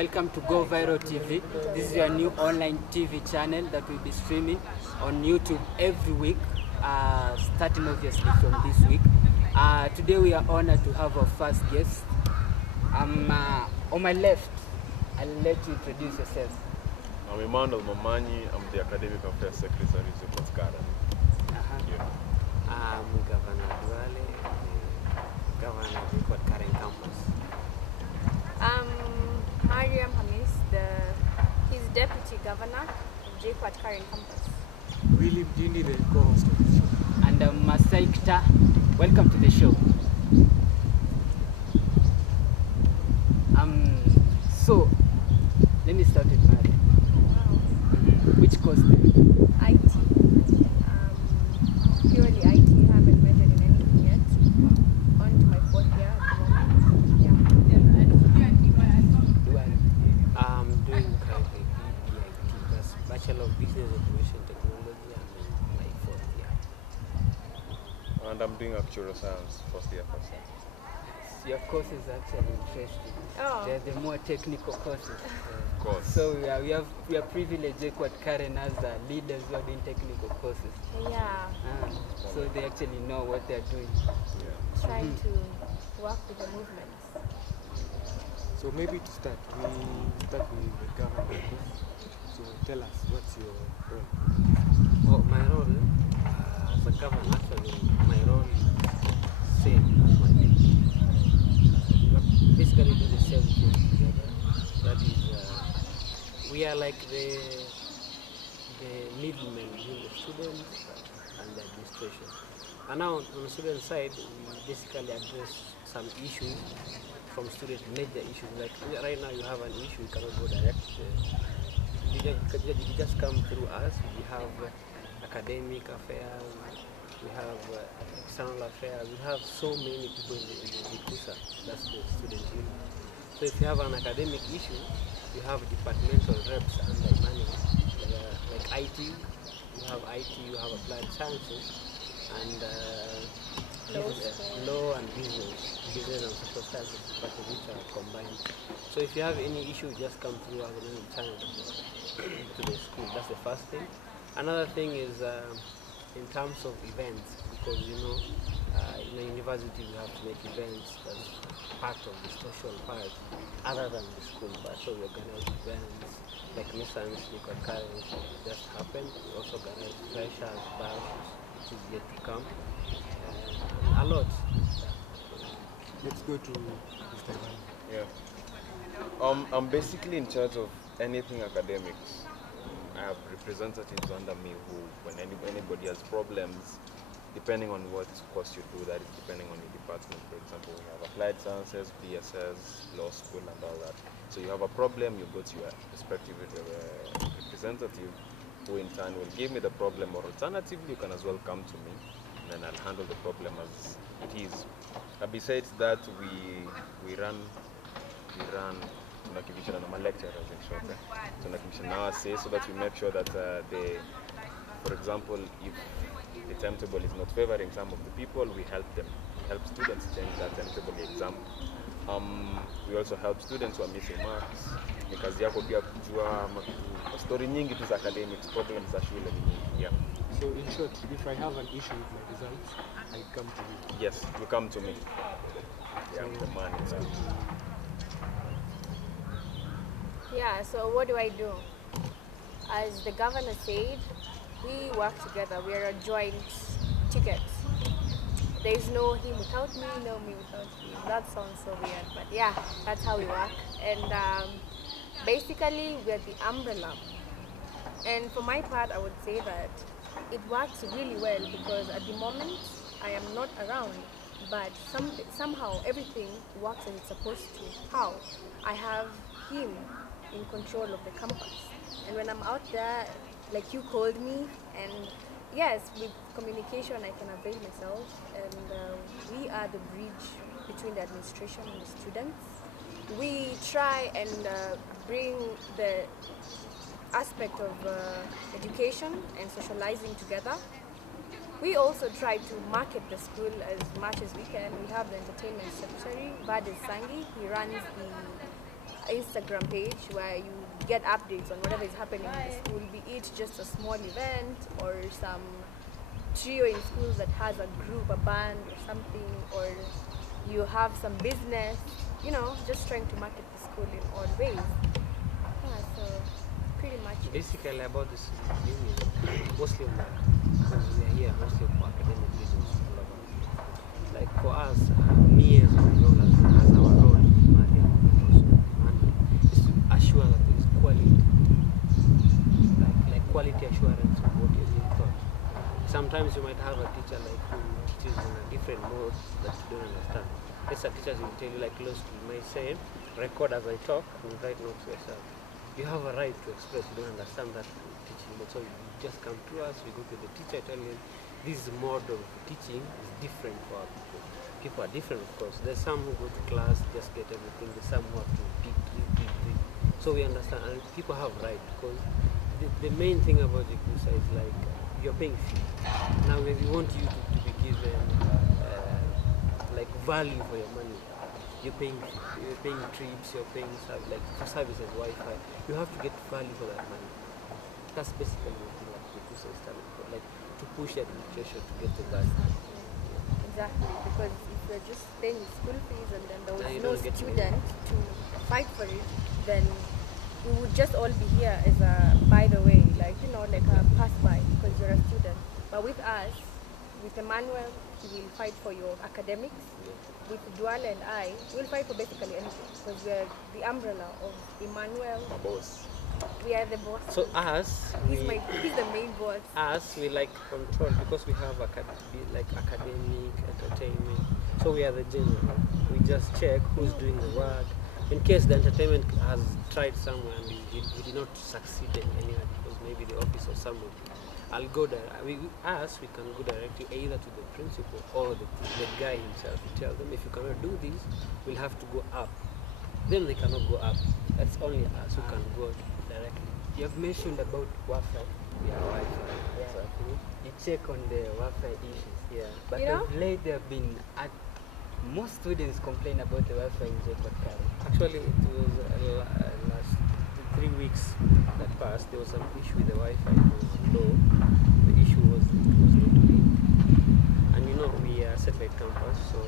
Welcome to Go Viral TV. This is your new online TV channel that will be streaming on YouTube every week, starting obviously from this week. Today we are honored to have our first guest. On my left, I'll let you introduce yourself. I'm Emmanuel Mamanyi. I'm the Academic Affairs Secretary to JKUAT Karen. I'm Governor Duale, the Governor of JKUAT Karen campus. Mariam Hamis, he's Deputy Governor of JKUAT Karen campus. Really, do you need a co-host of the show? And Masai Kita, welcome to the show. So, let me start with Mariam. Wow. Which course do you do? IT. Purely IT, haven't majored in anything yet. On to my fourth year at the moment. Yeah. I'm doing currently BBIT, that's Bachelor of Business Information Technology. I'm in my fourth year. And I'm doing Actuarial Science, first year. Your course is actually interesting. Oh. They're the more technical courses. Of course. So we are privileged JKUAT Karen as leaders who are doing technical courses. Yeah. So they actually know what they're doing. Trying to work with the movements. So maybe to start, we start with the government. So tell us, what's your role? Oh, my role as a governor, actually, my role is same as my deputy. We basically do the same thing together. That is, we are like the middlemen between the students and the administration. And now on the student side, we basically address some issues from students, major issues. Like right now you have an issue, you cannot go direct. You just come through us. We have academic affairs, we have external affairs, we have so many people in the KUSA, that's the student union. So if you have an academic issue, you have departmental reps under Emmanuel, like IT, you have IT, you have applied sciences, and law and business and social sciences, but which are combined. So if you have any issue, just come through our channel to the school. That's the first thing. Another thing is in terms of events, because in a university we have to make events as part of the social part, other than the school part. So we organize events like Nissan's JKUAT Karen just happened. We also organize freshers, bash, which is yet to come. A lot. Let's go to Mr. Ivan. Yeah. I'm basically in charge of anything academics. I have representatives under me who, when anybody has problems, depending on what course you do, that is depending on your department. For example, we have applied sciences, BSS, law school, and all that. So you have a problem, you go to your respective representative, who in turn will give me the problem, or alternatively, you can as well come to me, and then I'll handle the problem as it is. Besides that, we run tunakivishana na lecturers in short. Tunakivishana now say so that we make sure that for example, if the timetable is not favoring some of the people, we help them. We help students change that timetable exam. We also help students who are missing marks. Ni kazi yako pia kujua story nyingi tu za academics, problems za shule ni nyingi. Yeah. So in short, if I have an issue with my results, I come to you. Yes, you come to me. Yeah, I'm the man in that. Yeah, so what do I do? As the governor said, we work together. We are a joint ticket. There is no him without me, no me without him. That sounds so weird, but yeah, that's how we work. And basically, we are the umbrella. And for my part, I would say that it works really well because at the moment, I am not around, but somehow everything works as it's supposed to. How? I have him in control of the campus. And when I'm out there, like you called me, and yes, with communication I can avail myself, and we are the bridge between the administration and the students. We try and bring the aspect of education and socializing together. We also try to market the school as much as we can. We have the entertainment secretary, Bade Sangi. He runs Instagram page where you get updates on whatever is happening in the school, be it just a small event or some trio in schools that has a group, a band or something, or you have some business, just trying to market the school in all ways. Yeah, so pretty much it. Basically about this union, mostly because we are here mostly for academic reasons. Like for us, me as well as our role in Maria, is to assure that there is quality, like quality assurance of what is being taught. Sometimes you might have a teacher like who teaches in a different mode that you don't understand. There's a teacher will tell you like close to may say, record as I talk and write notes yourself. You have a right to express, you don't understand that teaching, but so you just come to us, we go to the teacher, tell you this mode of teaching is different for our people. People are different, of course. There's some who go to class, just get everything, there's some who have to repeat. So we understand, and people have right, because the main thing about Jikusa is like, you're paying fee. Now we want you to be given like value for your money. You're paying trips, you're paying like for services, Wi-Fi. You have to get value for that money. That's basically what Jikusa is telling for, like to push administration to get the value. Exactly, because if you're just paying school fees and then there was you no don't get student to fight for it, then we would just all be here as a by the way, like a pass by because you're a student. But with us, with Emmanuel, he will fight for your academics. With Duale and I, we'll fight for basically anything because we're the umbrella of Emmanuel. My boss. We are the boss. So us, He's the main boss. us we like control because we have academic, entertainment. So we are the general. We just check who's doing the work. In case the entertainment has tried somewhere and he did not succeed in anywhere because maybe the office or somebody, I'll go there. We can go directly either to the principal or the guy himself. We tell them if you cannot do this, we'll have to go up. Then they cannot go up. That's only us who can go directly. You have mentioned about Wi-Fi. Yeah, Wi-Fi. Exactly. You check on the Wi-Fi issues. Yeah. But of late there have been most students complain about the Wi-Fi in Jacob Kari. Actually, it was last 3 weeks that passed. There was some issue with the Wi-Fi. It was low. The issue was it was not linked. And we are satellite campus, so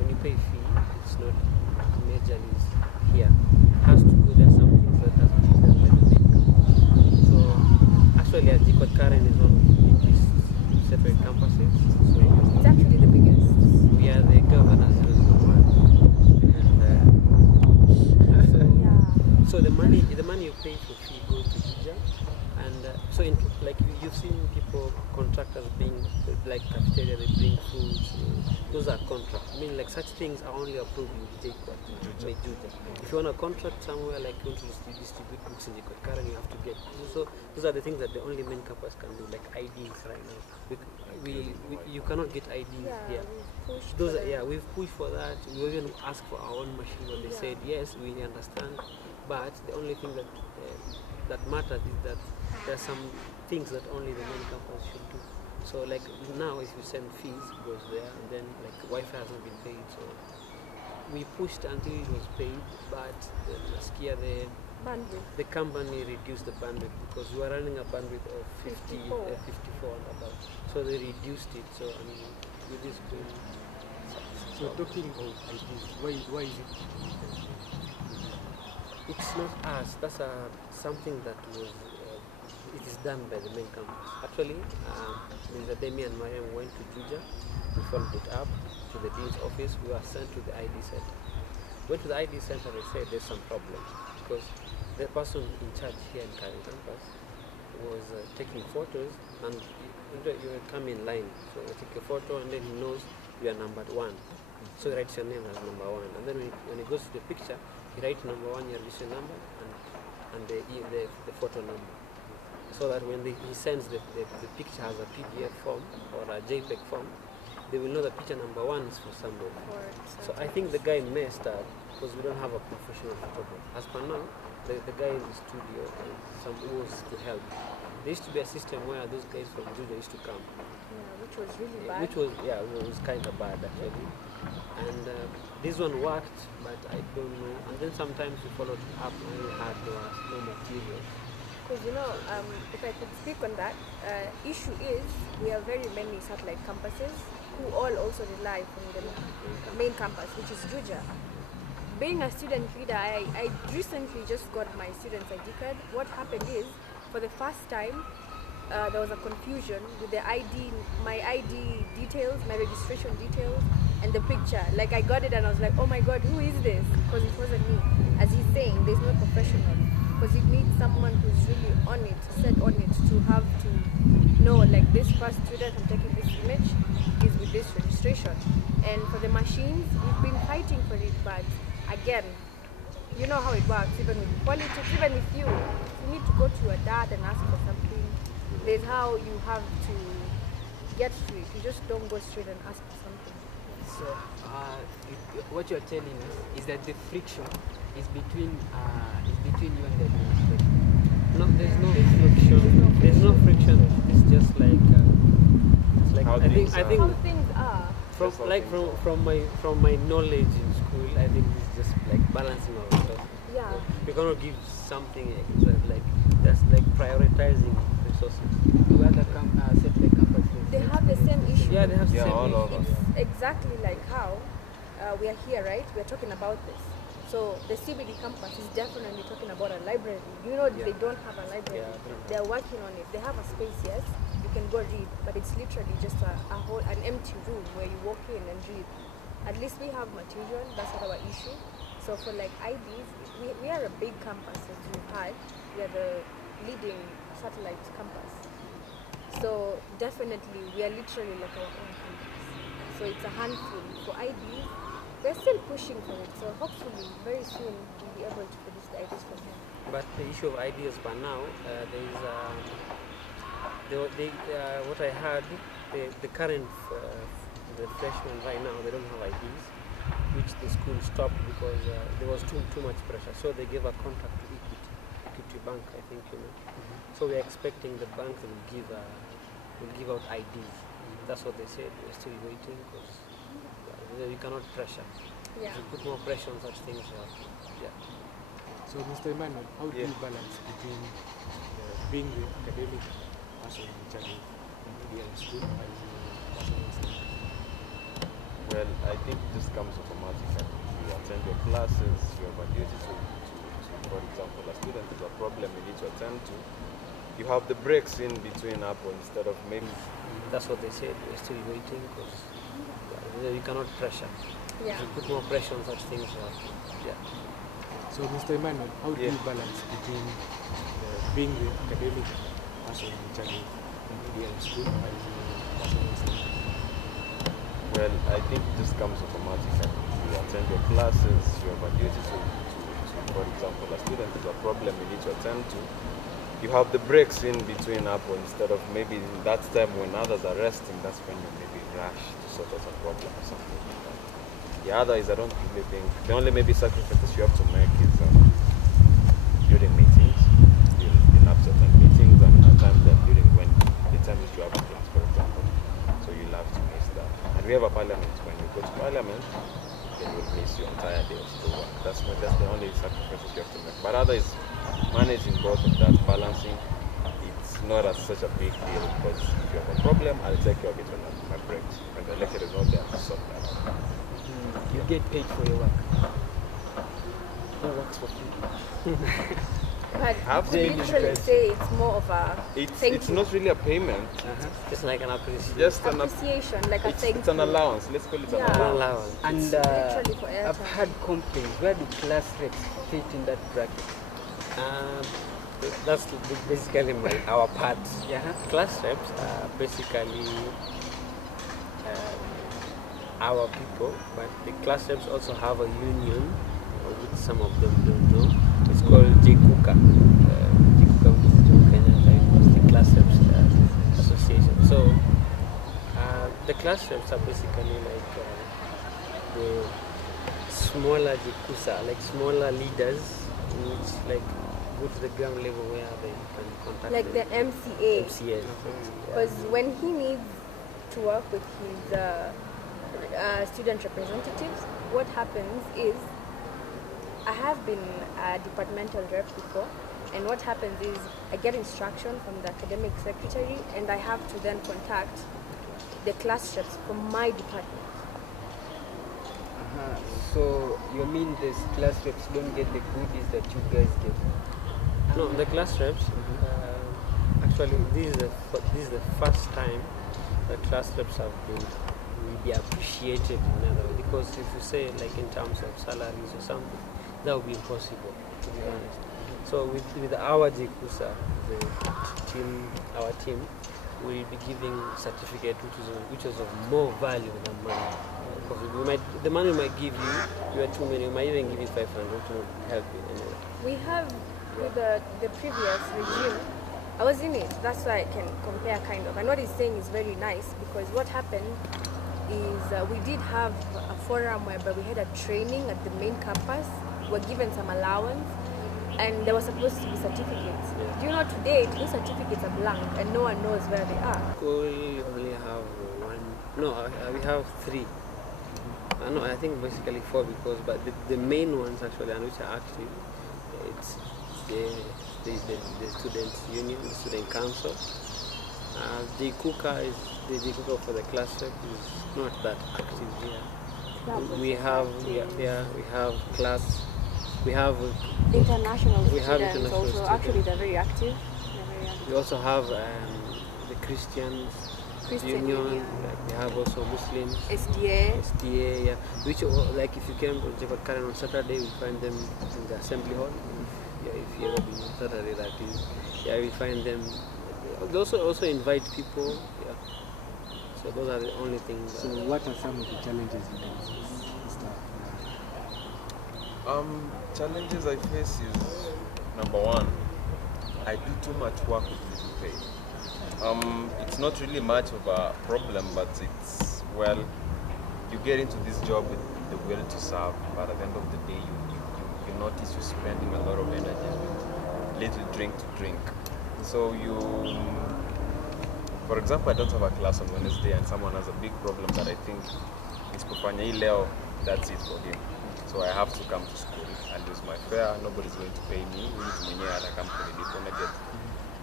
when you pay fee, it's not majorly here. It has to go there. Some things that has to be done by the big campus. So actually, Jacob Karen is one of the biggest satellite campuses. So It's actually the biggest. we are the governor's one. And so the money you pay for fee goes to Juja, and so you've seen people contractors being like cafeteria, they bring foods. Those are contracts. I mean, like such things are only approved in Juja. If you want to contract somewhere, like you want to distribute books in Jacob Karen, you have to get. So those are the things that the only main campus can do, like IDs right now. You cannot get IDs here. We've pushed for that. We even asked for our own machine, but they said yes, we understand. But the only thing that matters is that there are some things that only the main campus should do. So like now, if you send fees, it goes there, and then like Wi-Fi hasn't been paid. So we pushed until it was paid, but last year the company reduced the bandwidth because we were running a bandwidth of 54 and above. So they reduced it. So I mean, with this bill. So talking of IDs, why is it? It's not us. That's something that was. It is done by the main campus. Actually, Mr. Demi and Mariam went to Juja. We followed it up to the dean's office. We were sent to the ID center. Went to the ID center. They said there's some problem because the person in charge here in Karen campus was taking photos, and you come in line. So you take a photo, and then he knows you are numbered 1. So he writes your name as number 1, and then when he goes to the picture, he writes number 1, your registration number, and the photo number. So that when he sends the picture as a PDF form or a JPEG form, they will know the picture number 1 is for somebody. So I think the guy messed up because we don't have a professional photographer. As per now, the guy in the studio and some was to help. There used to be a system where those guys from Juja used to come. Which was really bad. Which was, it was kind of bad actually. and this one worked, but I don't know. And then sometimes we followed up when we had no material. Because if I could speak on that, issue is we have very many satellite campuses who all also rely on the main campus, which is Juja. Being a student leader, I recently just got my student's ID card. What happened is, for the first time, there was a confusion with the ID, my ID details, my registration details, and the picture. Like, I got it and I was like, oh my god, who is this? Because it wasn't me. As he's saying, there's no professional. Because it needs someone who's really on it, set on it, to have to know, like, this first student, I'm taking this image, is with this registration. And for the machines, we've been fighting for it, but again, you know how it works, even with politics, even with you need to go to a dad and ask for something. There's how you have to get to it. You just don't go straight and ask for something. So what you're telling us is that the friction is between you and the administration. No, there's no friction. There's no friction. It's just like it's like How I think How things are. from my knowledge in school, I think it's just like balancing our stuff. Yeah. We're gonna give something like that's like prioritizing resources. Do other satellite campuses? They have the same issue. Yeah, they have the Yeah, same all issue. over. It's exactly like how we are here, right? We're talking about this. So the CBD campus is definitely talking about a library. You know, they don't have a library. Yeah, they don't They're working on it. They have a space, yes, you can go read, but it's literally just an empty room where you walk in and read. At least we have material. That's not our issue. So for like IDs, we are a big campus, as you've heard. We are the leading satellite campus. So definitely, we are literally like our own campus. So it's a handful. For IDs, we're still pushing for it. So hopefully, very soon, we'll be able to produce the IDs for them. But the issue of ideas by now, what I heard, the current the freshmen right now, they don't have IDs, which the school stopped because there was too much pressure. So they gave a contract to Equity Bank, I think, you know. So we're expecting the bank will give out IDs. That's what they said. We're still waiting because we cannot pressure. Yeah. If you put more pressure on such things, yeah. So, Mr. Emmanuel, how do you balance between being the academic person in charge of media in school and person in school? Well, I think this comes automatically. You attend your classes, you have a duty to for example, a student has a problem you need to attend to. You have the breaks in between happen instead of maybe. That's what they said. We're still waiting because we cannot pressure. Yeah. If you put more pressure on such things, yeah. So, Mr. Emmanuel, how do you balance between being the academic person in charge of media in school and person in school? Well, I think this comes automatically. You attend your classes, you have a duty to for example, a student has a problem you need to attend to. You have the breaks in between happen instead of maybe that time when others are resting, that's when you maybe rush to sort out a problem or something like that. The other is I don't really think, the only maybe sacrifices you have to make is during meetings. You'll have certain meetings and at times that during when the time is you have a class, for example. So you'll have to miss that. And we have a parliament. When you go to parliament, then you'll miss your entire day of schoolwork. That's the only sacrifices you have to make. But other is managing both of that, balancing. It's not such a big deal because if you have a problem, I'll take care of it when my breaks. When the lecturer is not there to sort that out. You get paid for your work. Who works for free? But Have you to could literally say it's more of a thank It's you. not really a payment. Just like an appreciation. Just an Appreciation, like a thank it's an you. allowance. Let's call it an Yeah. allowance. allowance. And literally for I've airtime. had complaints. Where do class reps fit in that bracket? That's basically our part. Yeah. Class reps are basically our people, but the class reps also have a union, which some of them don't know. It's called JKUKA. JKUKA, which is Jomo Kenyatta University Class Reps Association. So the class reps are basically like the smaller JKUSA, like smaller leaders, which like go to the ground level where they can contact Like the MCA. MCAs. Because when he needs to work with his student representatives. What happens is, I have been a departmental rep before, and what happens is I get instruction from the academic secretary, and I have to then contact the class reps from my department. So you mean these class reps don't get the goodies that you guys get? No, the class reps. Actually, this is the first time the class reps have been really appreciated in other way. Because if you say like in terms of salaries or something, that would be impossible, to be honest. So with our JKUSA, our team will be giving certificate which is of more value than money. Because the money might give you, you are too many, we might even give you 500 to help you anyway. We have, with the previous regime, I was in it, that's why I can compare kind of. And what he's saying is very nice, because what happened is we did have a forum whereby we had a training at the main campus. We were given some allowance, and there was supposed to be certificates. Yeah. Do you know today those certificates are blank and no one knows where they are? We only have one, no, we have three. No, I think basically four, because but the main ones actually and which are active, it's the student union, the student council. The JKUKA is the JKUKA for the class rep is not that active here. We have class. We have International We have students international also. students. Actually, they're very active. We also have the Christian Union. Like we have also Muslims. SDA, yeah. Which like if you came to Jebakaren on Saturday, we find them in the assembly hall. Yeah, if you ever been on Saturday, that is. Yeah, we find them. We also invite people. Yeah. So those are the only things. So what are some of the challenges you guys face? Challenges I face is, number one, I do too much work with little pay. It's not really much of a problem, but it's, well, you get into this job with the will to serve, but at the end of the day, you notice you're spending a lot of energy with little drink to drink. So for example, I don't have a class on Wednesday, and someone has a big problem that I think is kufanya hii leo, that's it for him. So I have to come to school. I lose my fare. Nobody's going to pay me.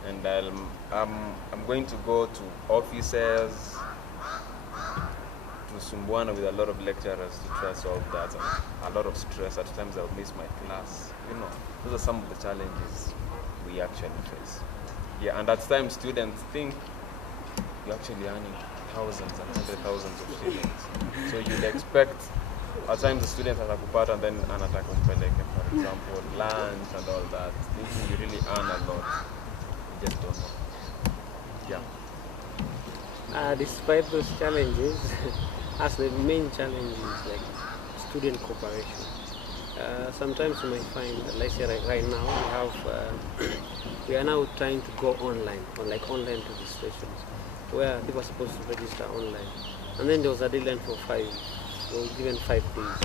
And I'm going to go to offices to Sumbuana with a lot of lecturers to try to solve that, and a lot of stress. At times I'll miss my class. You know, those are some of the challenges we actually face. Yeah, and at times students think you're actually earning thousands and hundred thousands of shillings. So you'd expect. At times the students have kupata and then anataka umpeleke, for example, lunch and all that. Thinking you really earn a lot. You just don't know. Yeah. Despite those challenges, as the main challenge is like student cooperation. Sometimes you might find, like say right now, we are now trying to go online, or like online registrations, where people are supposed to register online. And then there was a deadline for 5. They were given 5 days.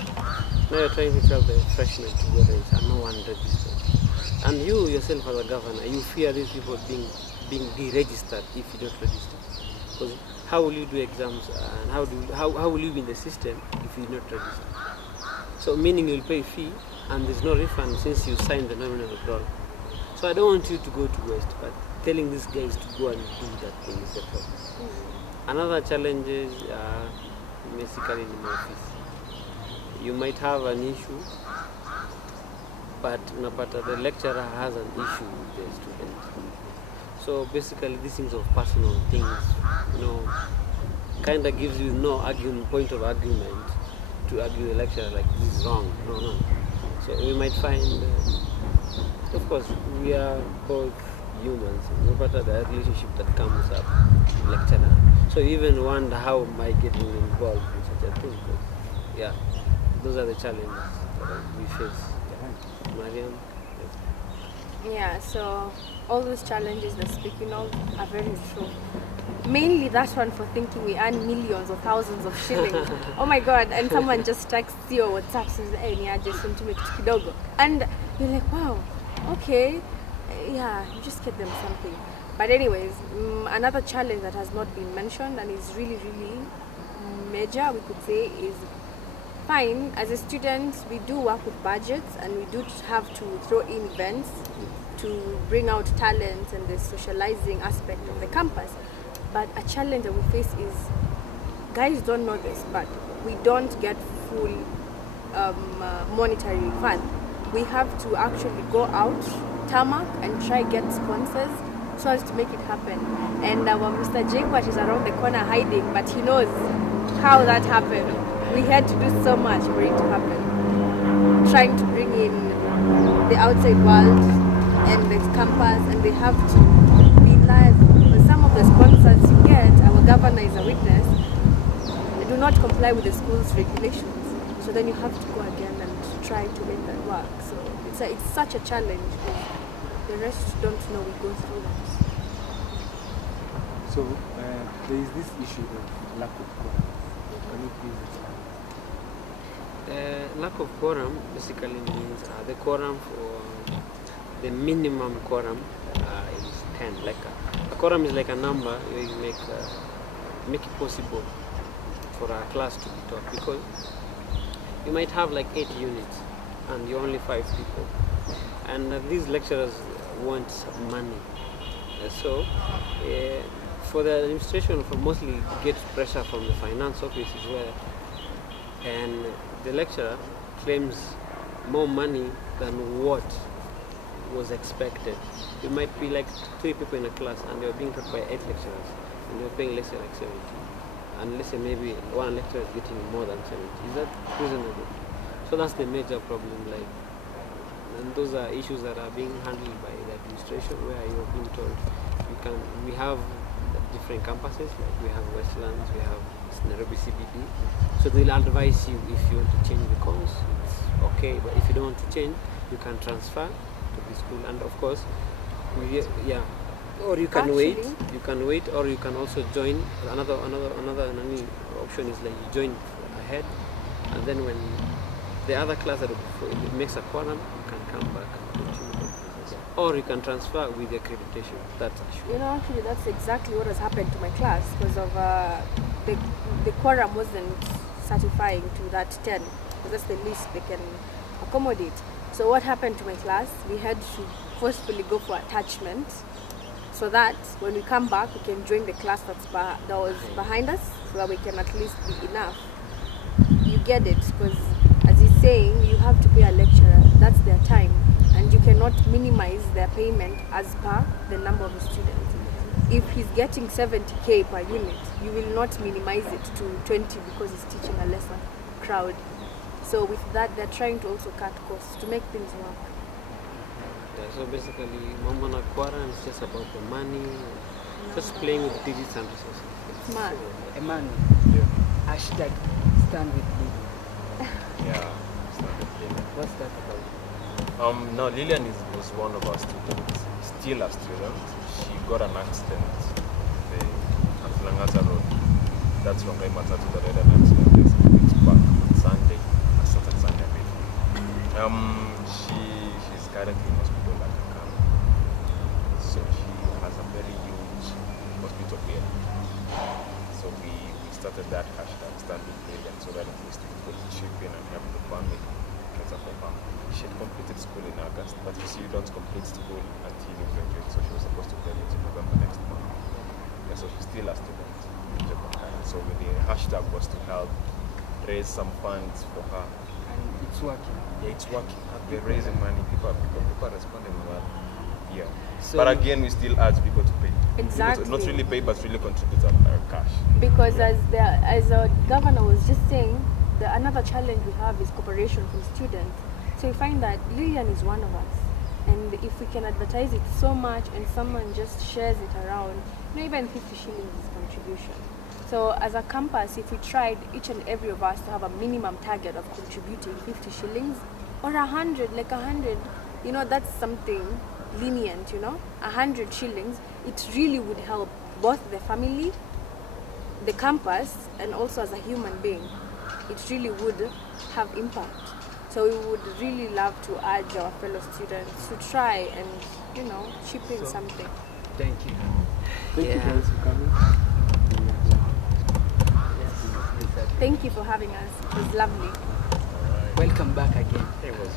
Now you're trying to tell the freshmen to go register, no one registered. And you yourself as a governor, you fear these people being deregistered if you don't register. Because how will you do exams and how will you be in the system if you not register? So meaning you'll pay a fee and there's no refund since you signed the nominal withdrawal. So I don't want you to go to waste, but telling these guys to go and do that thing is the problem. Another challenge is basically in my office. You might have an issue, but the lecturer has an issue with the student. So basically these things of personal things, kind of gives you no point of argument to argue the lecturer like this is wrong. No. So we might find, of course, we are both humans, no matter the relationship that comes up, lecturer. So you even wonder how am I getting involved in such a thing. But yeah, those are the challenges that we face. Mariam? Yeah, so all those challenges they're speaking of are very true. Mainly that one for thinking we earn millions or thousands of shillings. Oh my god, and someone just texts you or WhatsApp says, hey, ni aje to make kidogo. And you're like, wow, okay, yeah, you just get them something. But anyways, another challenge that has not been mentioned and is really, really major, we could say, is fine. As a student, we do work with budgets and we do have to throw in events to bring out talents and the socializing aspect of the campus. But a challenge that we face is, guys don't know this, but we don't get full monetary fund. We have to actually go out, tarmac, and try get sponsors so as to make it happen. And our Mr. Jaquat is around the corner hiding, but he knows how that happened. We had to do so much for it to happen. Trying to bring in the outside world and the campus, and they have to be live. Because some of the sponsors you get, our governor is a witness, they do not comply with the school's regulations. So then you have to go again and try to make that work. So it's such a challenge. The rest don't know we go through that. So there is this issue of lack of quorum. Can you please explain? Lack of quorum basically means the quorum for the minimum quorum is 10. Like a quorum is like a number where you make it possible for a class to be taught, because you might have like 8 units and you're only 5 people, and these lecturers want money. So for the administration, for mostly get pressure from the finance office as well, and the lecturer claims more money than what was expected. It might be like 3 people in a class and they were being taught by 8 lecturers, and they were paying less than like 70. And let's say maybe one lecturer is getting more than 70. Is that reasonable? So that's the major problem. Like, and those are issues that are being handled by the administration, where you're being told we have different campuses, like we have Westlands, we have Nairobi CBD. So they'll advise you if you want to change the course, it's okay. But if you don't want to change, you can transfer to the school, and of course, or you can wait. You can wait, or you can also join. Another option is like you join ahead, and then when the other class that it makes a quorum, you can come back and continue. Or you can transfer with the accreditation. That's actually. Actually, that's exactly what has happened to my class, because of the quorum wasn't satisfying to that 10. Because that's the least they can accommodate. So what happened to my class? We had to forcefully go for attachment, so that when we come back, we can join the class that was behind us, so that we can at least be enough. You get it? Because as he's saying, you have to pay a lecturer. That's their time, and you cannot minimize their payment as per the number of the students. If he's getting 70k per unit, you will not minimize it to 20 because he's teaching a lesser crowd. So with that, they're trying to also cut costs to make things work. Yeah, so basically, Mamana Quorum is just about the money, just playing with digits and resources. It's mad. Emmanuel, hashtag stand with me. Yeah, stand with Lillian. What's that about? No, Lillian was one of our students, still a student. She got an accident at Langata Road. That's from Ray Matatu that had an accident just 2 weeks back on Sunday, a certain Sunday maybe. She's currently in hospital at the camp. So she has a very huge hospital bill. So we started that hashtag stand with Lillian, so that at least we could chip in and help the family. She had completed school in August, but you see, you don't complete school until you graduate. So she was supposed to graduate in November next month. Yeah, so she's still a student in Japan. So the hashtag was to help raise some funds for her. And it's working. Yeah, it's working. We're raising money. People are responding well. Yeah. So but again, we still urge people to pay. Exactly. Not really pay, but really contribute cash. Because as our governor was just saying, another challenge we have is cooperation from students. So you find that Lillian is one of us, and if we can advertise it so much and someone just shares it around, even 50 shillings is contribution. So as a campus, if we tried each and every of us to have a minimum target of contributing 50 shillings or 100, like 100, that's something lenient, 100 shillings, it really would help both the family, the campus, and also as a human being. It really would have impact. So we would really love to urge our fellow students to try and, chip in something. Thank you. Thank you guys for coming. Thank you for having us. It was lovely. Welcome back again. It was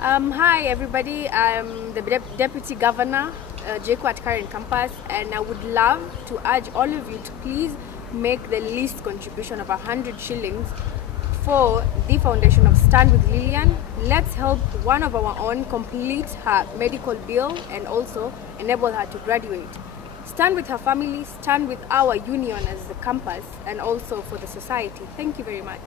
Hi everybody, I'm the Deputy Governor, JKUAT at Karen Campus, and I would love to urge all of you to please make the least contribution of 100 shillings for the foundation of Stand with Lillian. Let's help one of our own complete her medical bill and also enable her to graduate. Stand with her family, stand with our union as the campus, and also for the society. Thank you very much.